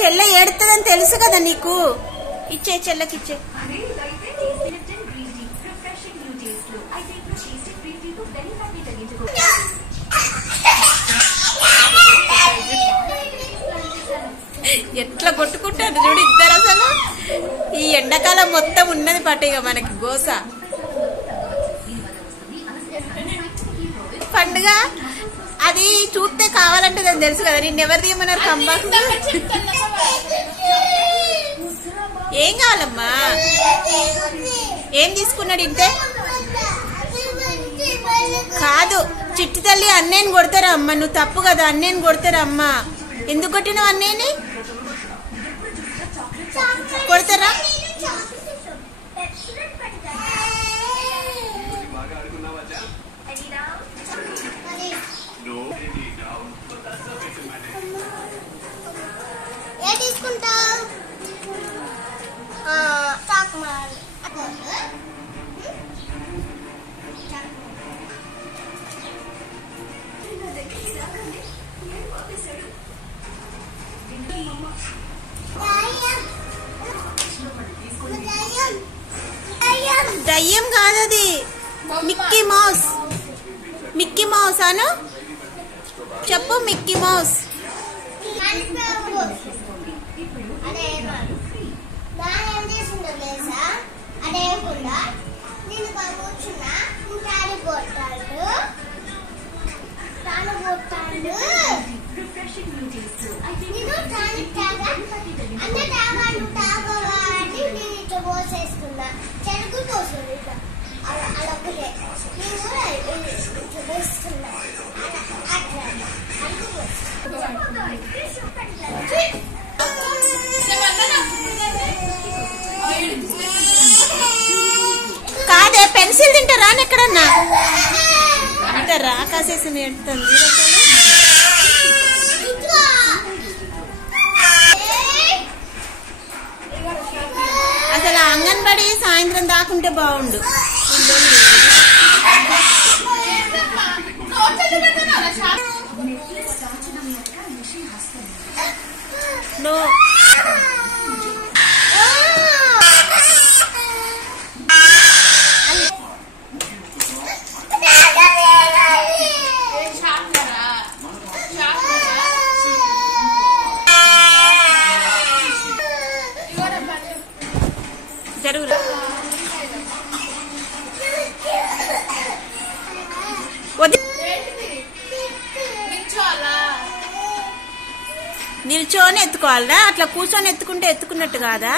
చెల్లె ఏడుతుందని తెలుసు కదా నీకు. ఇచ్చే చెల్లెకి ఇచ్చే. ఎట్లా కొట్టుకుంటారు చూడు ఇద్దరు. అసలు ఈ ఎండాకాలం మొత్తం ఉన్నది పట్టిగా మనకి గోస. పండుగ అది చూస్తే కావాలంటే దాన్ని తెలుసు కదా. నిన్ను ఎవరు తీయమన్నారు కంబాకు? ఏం కావాలమ్మా? ఏం తీసుకున్నాడు ఇంటే? కాదు చిట్టి తల్లి, అన్నయ్యని కొడతారా అమ్మ? నువ్వు తప్పు కదా, అన్నయ్యని కొడతారా అమ్మ? ఎందుకు కొట్టినావు అన్నయ్యని? కొడతారా? దయ్యం కాదది, మిక్కీ మౌస్. మిక్కీ మౌస్ అను చెప్పు. Mickey mouse. కాదే పెన్సిల్ తింటారా ఎక్కడన్నా? అంటారా? కాసేసి నేడుతుంది అసలు. అంగన్వాడీ సాయంత్రం దాకుంటే బాగుండు. నో జరుగురా. నిల్చొని ఎత్తుకోవాలా? అట్లా కూర్చొని ఎత్తుకుంటే ఎత్తుకున్నట్టు కాదా?